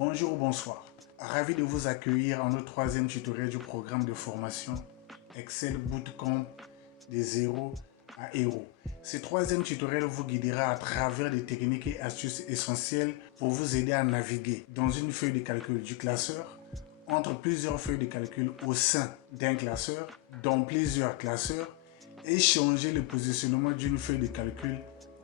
Bonjour ou bonsoir. Ravi de vous accueillir en notre troisième tutoriel du programme de formation Excel Bootcamp des zéros à héros. Ce troisième tutoriel vous guidera à travers des techniques et astuces essentielles pour vous aider à naviguer dans une feuille de calcul du classeur, entre plusieurs feuilles de calcul au sein d'un classeur, dans plusieurs classeurs, et changer le positionnement d'une feuille de calcul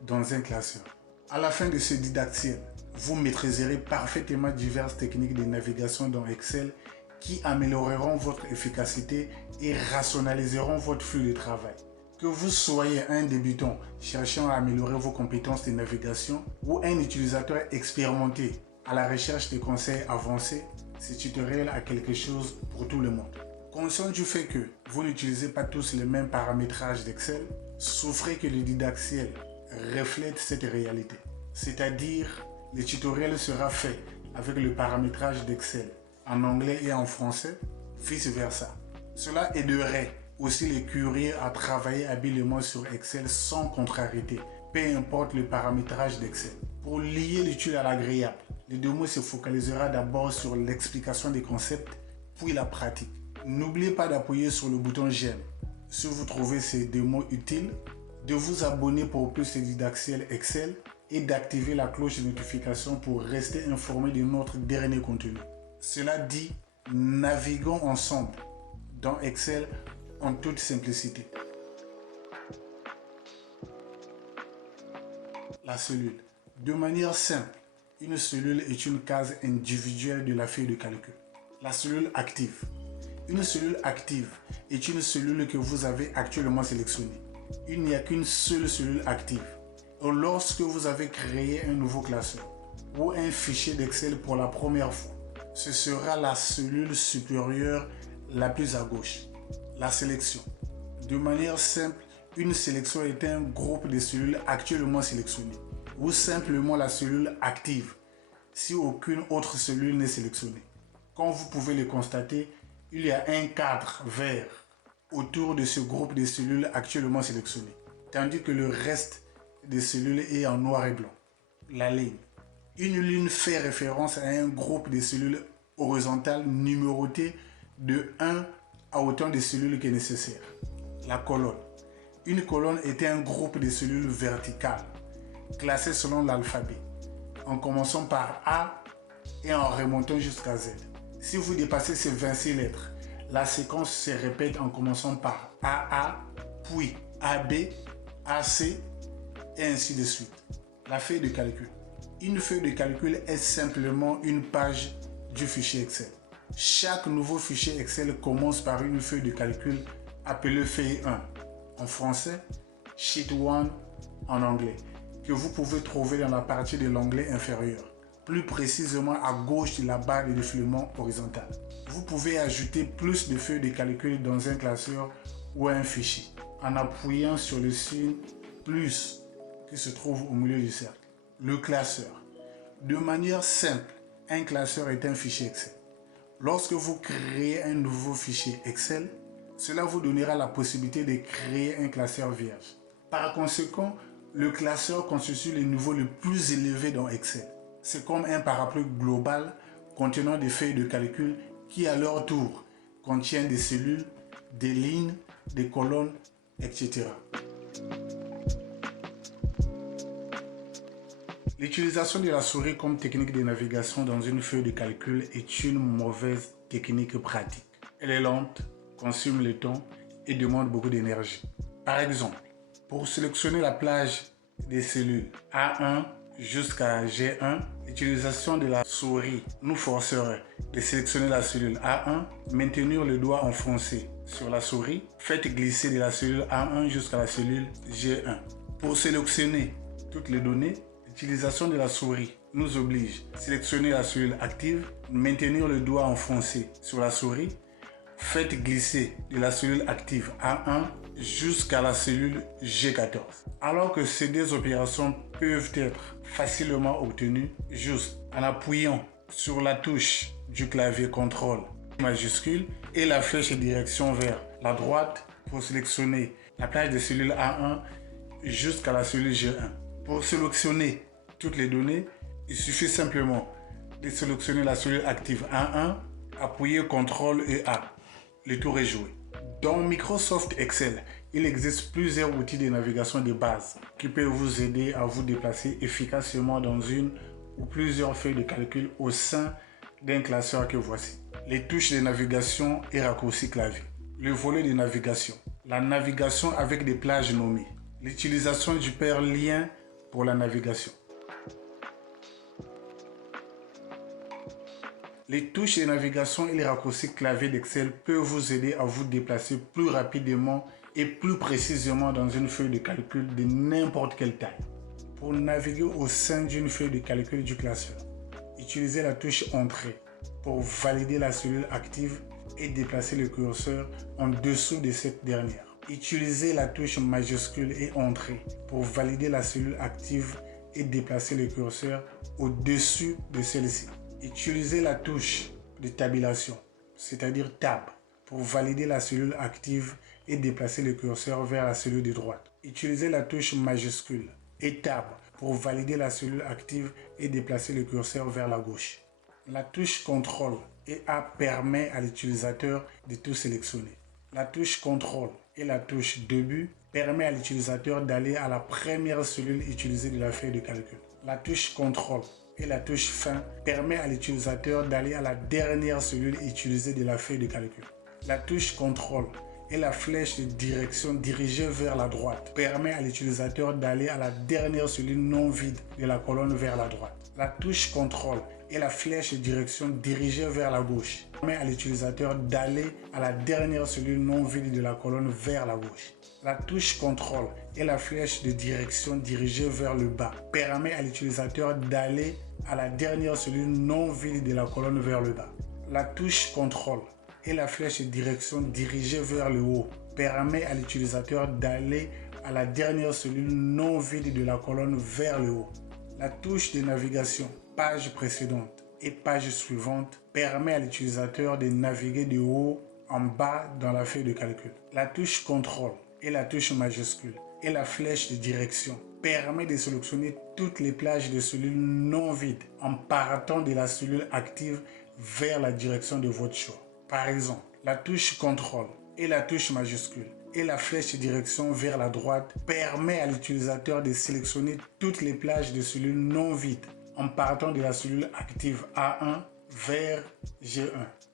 dans un classeur. À la fin de ce didacticiel, vous maîtriserez parfaitement diverses techniques de navigation dans Excel qui amélioreront votre efficacité et rationaliseront votre flux de travail. Que vous soyez un débutant cherchant à améliorer vos compétences de navigation ou un utilisateur expérimenté à la recherche de conseils avancés, ce tutoriel a quelque chose pour tout le monde. Conscient du fait que vous n'utilisez pas tous les mêmes paramétrages d'Excel, souffrez que le didacticiel reflète cette réalité. C'est-à-dire, le tutoriel sera fait avec le paramétrage d'Excel en anglais et en français, vice-versa. Cela aiderait aussi les curieux à travailler habilement sur Excel sans contrariété, peu importe le paramétrage d'Excel. Pour lier l'utile à l'agréable, le démo se focalisera d'abord sur l'explication des concepts, puis la pratique. N'oubliez pas d'appuyer sur le bouton j'aime si vous trouvez ces démos utiles, de vous abonner pour plus de didacticiels Excel et d'activer la cloche de notification pour rester informé de notre dernier contenu. Cela dit, naviguons ensemble dans Excel en toute simplicité. La cellule. De manière simple, une cellule est une case individuelle de la feuille de calcul. La cellule active. Une cellule active est une cellule que vous avez actuellement sélectionnée. Il n'y a qu'une seule cellule active. Lorsque vous avez créé un nouveau classeur ou un fichier d'Excel pour la première fois, ce sera la cellule supérieure la plus à gauche. La sélection. De manière simple, une sélection est un groupe de cellules actuellement sélectionnées ou simplement la cellule active si aucune autre cellule n'est sélectionnée. Comme vous pouvez le constater, il y a un cadre vert autour de ce groupe de cellules actuellement sélectionnées, tandis que le reste des cellules est en noir et blanc. La ligne. Une ligne fait référence à un groupe de cellules horizontales numérotées de 1 à autant de cellules que nécessaire. La colonne. Une colonne est un groupe de cellules verticales classées selon l'alphabet, en commençant par A et en remontant jusqu'à Z. Si vous dépassez ces 26 lettres, la séquence se répète en commençant par AA, puis AB, AC, et ainsi de suite. La feuille de calcul. Une feuille de calcul est simplement une page du fichier Excel. Chaque nouveau fichier Excel commence par une feuille de calcul appelée feuille 1 en français, Sheet 1 en anglais, que vous pouvez trouver dans la partie de l'onglet inférieur, plus précisément à gauche de la barre de défilement horizontale. Vous pouvez ajouter plus de feuilles de calcul dans un classeur ou un fichier en appuyant sur le signe plus qui se trouve au milieu du cercle. Le classeur. De manière simple, un classeur est un fichier Excel. Lorsque vous créez un nouveau fichier Excel, cela vous donnera la possibilité de créer un classeur vierge. Par conséquent, le classeur constitue le niveau le plus élevé dans Excel. C'est comme un parapluie global contenant des feuilles de calcul qui, à leur tour, contiennent des cellules, des lignes, des colonnes, etc. L'utilisation de la souris comme technique de navigation dans une feuille de calcul est une mauvaise technique pratique. Elle est lente, consomme le temps et demande beaucoup d'énergie. Par exemple, pour sélectionner la plage des cellules A1 jusqu'à G1, l'utilisation de la souris nous forcerait de sélectionner la cellule A1, maintenir le doigt enfoncé sur la souris, faites glisser de la cellule A1 jusqu'à la cellule G1. Pour sélectionner toutes les données, l'utilisation de la souris nous oblige à sélectionner la cellule active, maintenir le doigt enfoncé sur la souris, faites glisser de la cellule active A1 jusqu'à la cellule G14. Alors que ces deux opérations peuvent être facilement obtenues juste en appuyant sur la touche du clavier CTRL majuscule et la flèche de direction vers la droite pour sélectionner la plage de cellules A1 jusqu'à la cellule G1. Pour sélectionner toutes les données, il suffit simplement de sélectionner la cellule active A1, appuyez CTRL et A. Le tour est joué. Dans Microsoft Excel, il existe plusieurs outils de navigation de base qui peuvent vous aider à vous déplacer efficacement dans une ou plusieurs feuilles de calcul au sein d'un classeur que voici. Les touches de navigation et raccourcis clavier. Le volet de navigation. La navigation avec des plages nommées. L'utilisation du paire lien pour la navigation. Les touches de navigation et les raccourcis clavier d'Excel peuvent vous aider à vous déplacer plus rapidement et plus précisément dans une feuille de calcul de n'importe quelle taille. Pour naviguer au sein d'une feuille de calcul du classeur, utilisez la touche Entrée pour valider la cellule active et déplacer le curseur en dessous de cette dernière. Utilisez la touche majuscule et Entrée pour valider la cellule active et déplacer le curseur au-dessus de celle-ci. Utilisez la touche de tabulation, c'est-à-dire Tab, pour valider la cellule active et déplacer le curseur vers la cellule de droite. Utilisez la touche majuscule et Tab pour valider la cellule active et déplacer le curseur vers la gauche. La touche CTRL et A permet à l'utilisateur de tout sélectionner. La touche CTRL et la touche Début permet à l'utilisateur d'aller à la première cellule utilisée de la feuille de calcul. La touche CTRL et la touche Fin permet à l'utilisateur d'aller à la dernière cellule utilisée de la feuille de calcul. La touche CTRL et la flèche de direction dirigée vers la droite permet à l'utilisateur d'aller à la dernière cellule non vide de la colonne vers la droite. La touche CTRL et la flèche de direction dirigée vers la gauche permet à l'utilisateur d'aller à la dernière cellule non vide de la colonne vers la gauche. La touche CTRL et la flèche de direction dirigée vers le bas permet à l'utilisateur d'aller à la dernière cellule non vide de la colonne vers le bas. La touche CTRL et la flèche de direction dirigée vers le haut permet à l'utilisateur d'aller à la dernière cellule non vide de la colonne vers le haut. La touche de navigation page précédente et page suivante permet à l'utilisateur de naviguer de haut en bas dans la feuille de calcul. La touche CTRL et la touche majuscule et la flèche de direction permet de sélectionner toutes les plages de cellules non vides en partant de la cellule active vers la direction de votre choix. Par exemple, la touche CTRL et la touche majuscule et la flèche de direction vers la droite permet à l'utilisateur de sélectionner toutes les plages de cellules non vides en partant de la cellule active A1 vers G1.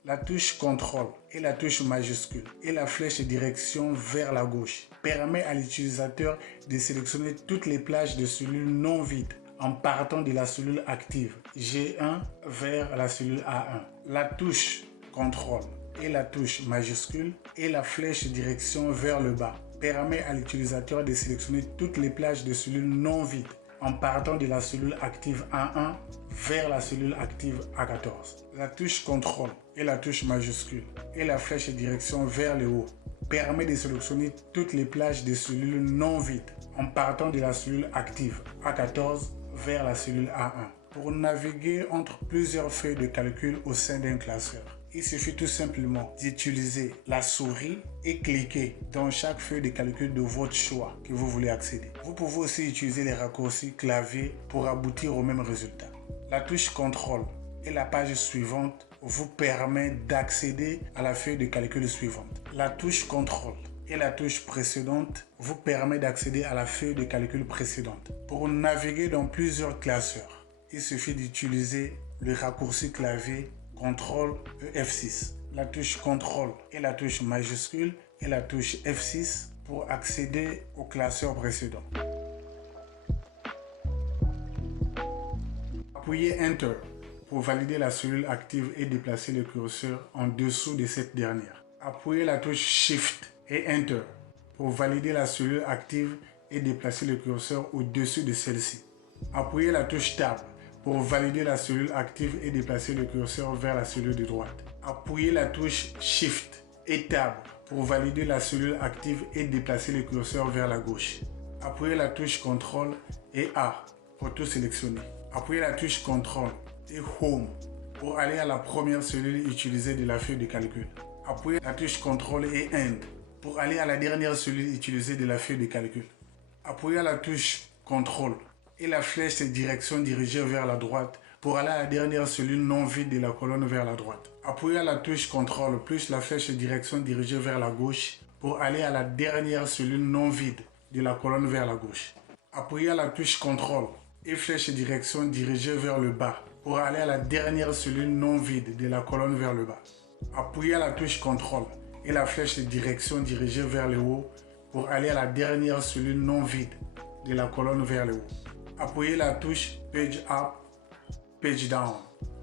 La touche CTRL et la touche majuscule et la flèche de direction vers la gauche permet à l'utilisateur de sélectionner toutes les plages de cellules non vides en partant de la cellule active G1 vers la cellule A1. La touche CTRL et la touche majuscule et la flèche de direction vers le bas permet à l'utilisateur de sélectionner toutes les plages de cellules non vides en partant de la cellule active A1 vers la cellule active A14. La touche CTRL et la touche majuscule et la flèche de direction vers le haut permet de sélectionner toutes les plages de cellules non vides en partant de la cellule active A14 vers la cellule A1. Pour naviguer entre plusieurs feuilles de calcul au sein d'un classeur, il suffit tout simplement d'utiliser la souris et cliquer dans chaque feuille de calcul de votre choix que vous voulez accéder. Vous pouvez aussi utiliser les raccourcis clavier pour aboutir au même résultat. La touche CTRL et la page suivante vous permettent d'accéder à la feuille de calcul suivante. La touche CTRL et la touche précédente vous permettent d'accéder à la feuille de calcul précédente. Pour naviguer dans plusieurs classeurs, il suffit d'utiliser le raccourci clavier CTRL et F6. La touche CTRL et la touche majuscule et la touche F6 pour accéder au classeur précédent. Appuyez Enter pour valider la cellule active et déplacer le curseur en dessous de cette dernière. Appuyez la touche Shift et Enter pour valider la cellule active et déplacer le curseur au-dessus de celle-ci. Appuyez la touche Tab pour valider la cellule active et déplacer le curseur vers la cellule de droite. Appuyez la touche Shift et Tab pour valider la cellule active et déplacer le curseur vers la gauche. Appuyez la touche CTRL et A pour tout sélectionner. Appuyez la touche CTRL et Home pour aller à la première cellule utilisée de la feuille de calcul. Appuyez la touche CTRL et End pour aller à la dernière cellule utilisée de la feuille de calcul. Appuyez la touche CTRL et la flèche de direction dirigée vers la droite pour aller à la dernière cellule non vide de la colonne vers la droite. Appuyez à la touche CTRL plus la flèche direction dirigée vers la gauche pour aller à la dernière cellule non vide de la colonne vers la gauche. Appuyez à la touche CTRL et flèche direction dirigée vers le bas pour aller à la dernière cellule non vide de la colonne vers le bas. Appuyez à la touche CTRL et la flèche direction dirigée vers le haut pour aller à la dernière cellule non vide de la colonne vers le haut. Appuyez la touche Page Up, Page Down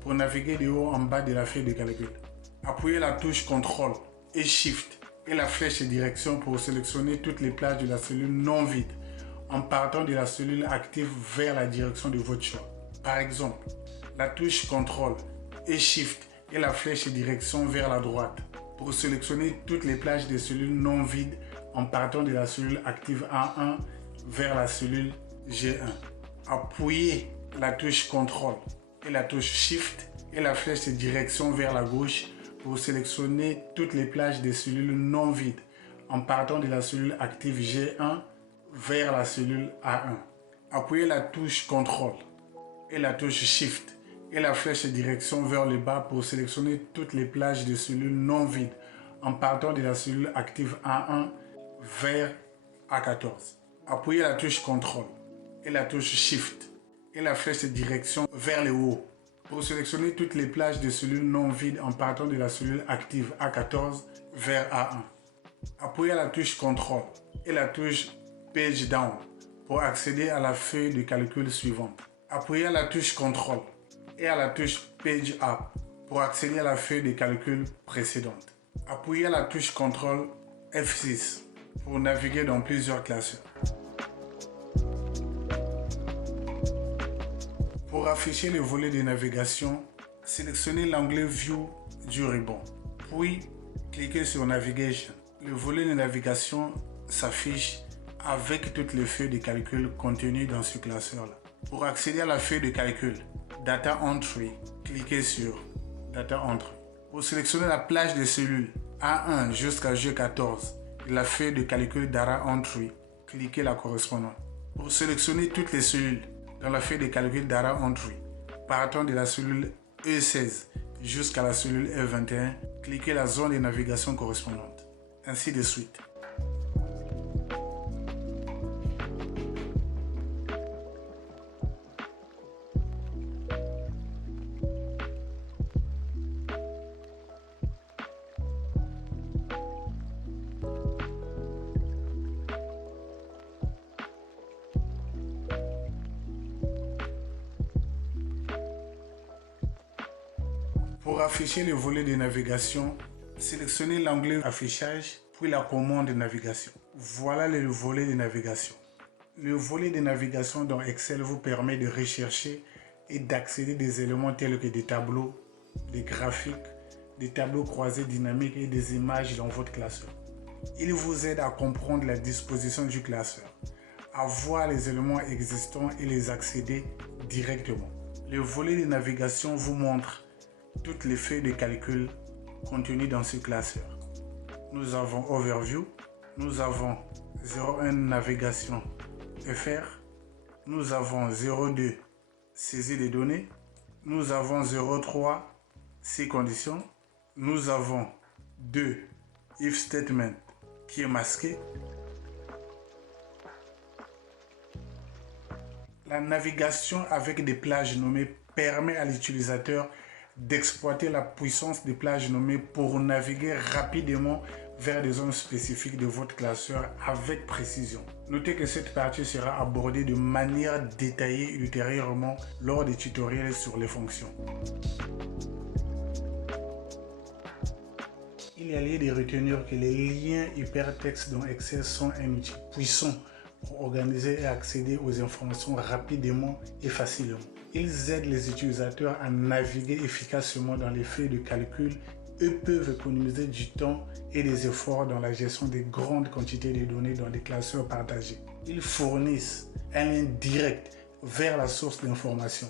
pour naviguer de haut en bas de la feuille de calcul. Appuyez la touche CTRL et Shift et la flèche direction pour sélectionner toutes les plages de la cellule non vide en partant de la cellule active vers la direction de votre choix. Par exemple, la touche CTRL et Shift et la flèche direction vers la droite pour sélectionner toutes les plages des cellules non vides en partant de la cellule active A1 vers la cellule G1. Appuyez la touche CTRL et la touche Shift et la flèche direction vers la gauche pour sélectionner toutes les plages des cellules non vides en partant de la cellule active G1 vers la cellule A1. Appuyez la touche CTRL et la touche Shift et la flèche direction vers le bas pour sélectionner toutes les plages de cellules non vides en partant de la cellule active A1 vers A14. Appuyez la touche CTRL et la touche Shift et la flèche direction vers le haut pour sélectionner toutes les plages de cellules non vides en partant de la cellule active A14 vers A1. Appuyez la touche CTRL et la touche Page Down pour accéder à la feuille de calcul suivante. Appuyez à la touche CTRL et à la touche Page Up pour accéder à la feuille de calcul précédente. Appuyez à la touche CTRL F6 pour naviguer dans plusieurs classeurs. Pour afficher le volet de navigation, sélectionnez l'onglet View du ruban, puis cliquez sur Navigation. Le volet de navigation s'affiche avec toutes les feuilles de calcul contenues dans ce classeur-là. Pour accéder à la feuille de calcul Data Entry, cliquez sur Data Entry. Pour sélectionner la plage de cellules A1 jusqu'à G14 de la feuille de calcul Data Entry, cliquez la correspondante. Pour sélectionner toutes les cellules dans la feuille de calcul Data Entry, partant de la cellule E16 jusqu'à la cellule E21, cliquez la zone de navigation correspondante. Ainsi de suite. Pour afficher le volet de navigation, sélectionnez l'onglet Affichage, puis la commande de navigation. Voilà le volet de navigation. Le volet de navigation dans Excel vous permet de rechercher et d'accéder des éléments tels que des tableaux, des graphiques, des tableaux croisés dynamiques et des images dans votre classeur. Il vous aide à comprendre la disposition du classeur, à voir les éléments existants et les accéder directement. Le volet de navigation vous montre toutes les feuilles de calcul contenues dans ce classeur. Nous avons Overview, nous avons 01 Navigation FR, nous avons 02 Saisie des données, nous avons 03 Si conditions, nous avons 2 If Statement qui est masqué. La navigation avec des plages nommées permet à l'utilisateur d'exploiter la puissance des plages nommées pour naviguer rapidement vers des zones spécifiques de votre classeur avec précision. Notez que cette partie sera abordée de manière détaillée ultérieurement lors des tutoriels sur les fonctions. Il y a lieu de retenir que les liens hypertextes dans Excel sont un outil puissant pour organiser et accéder aux informations rapidement et facilement. Ils aident les utilisateurs à naviguer efficacement dans les feuilles de calcul et peuvent économiser du temps et des efforts dans la gestion des grandes quantités de données dans des classeurs partagés. Ils fournissent un lien direct vers la source d'information,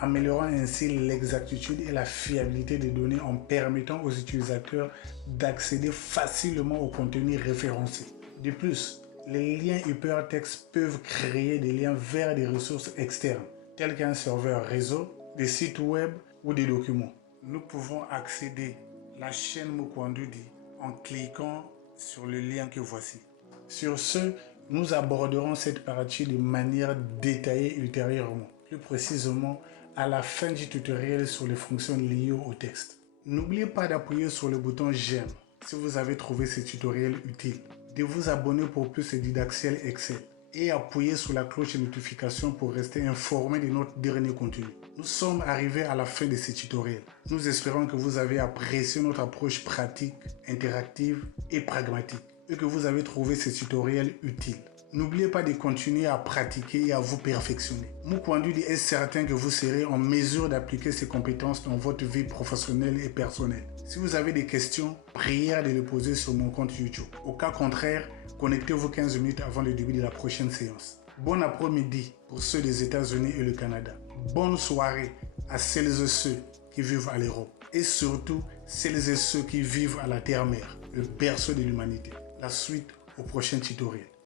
améliorant ainsi l'exactitude et la fiabilité des données en permettant aux utilisateurs d'accéder facilement au contenu référencé. De plus, les liens hypertextes peuvent créer des liens vers des ressources externes, tels qu'un serveur réseau, des sites web ou des documents. Nous pouvons accéder à la chaîne Mukwandoudi en cliquant sur le lien que voici. Sur ce, nous aborderons cette partie de manière détaillée ultérieurement, plus précisément à la fin du tutoriel sur les fonctions liées au texte. N'oubliez pas d'appuyer sur le bouton j'aime si vous avez trouvé ce tutoriel utile, de vous abonner pour plus de didacticiel Excel et appuyer sur la cloche de notification pour rester informé de notre dernier contenu. Nous sommes arrivés à la fin de ce tutoriel. Nous espérons que vous avez apprécié notre approche pratique, interactive et pragmatique et que vous avez trouvé ce tutoriel utile. N'oubliez pas de continuer à pratiquer et à vous perfectionner. Mukwandoudi est certain que vous serez en mesure d'appliquer ces compétences dans votre vie professionnelle et personnelle. Si vous avez des questions, priez de les poser sur mon compte YouTube. Au cas contraire, connectez-vous 15 minutes avant le début de la prochaine séance. Bon après-midi pour ceux des États-Unis et le Canada. Bonne soirée à celles et ceux qui vivent à l'Europe. Et surtout, celles et ceux qui vivent à la Terre-Mère, le berceau de l'humanité. La suite au prochain tutoriel.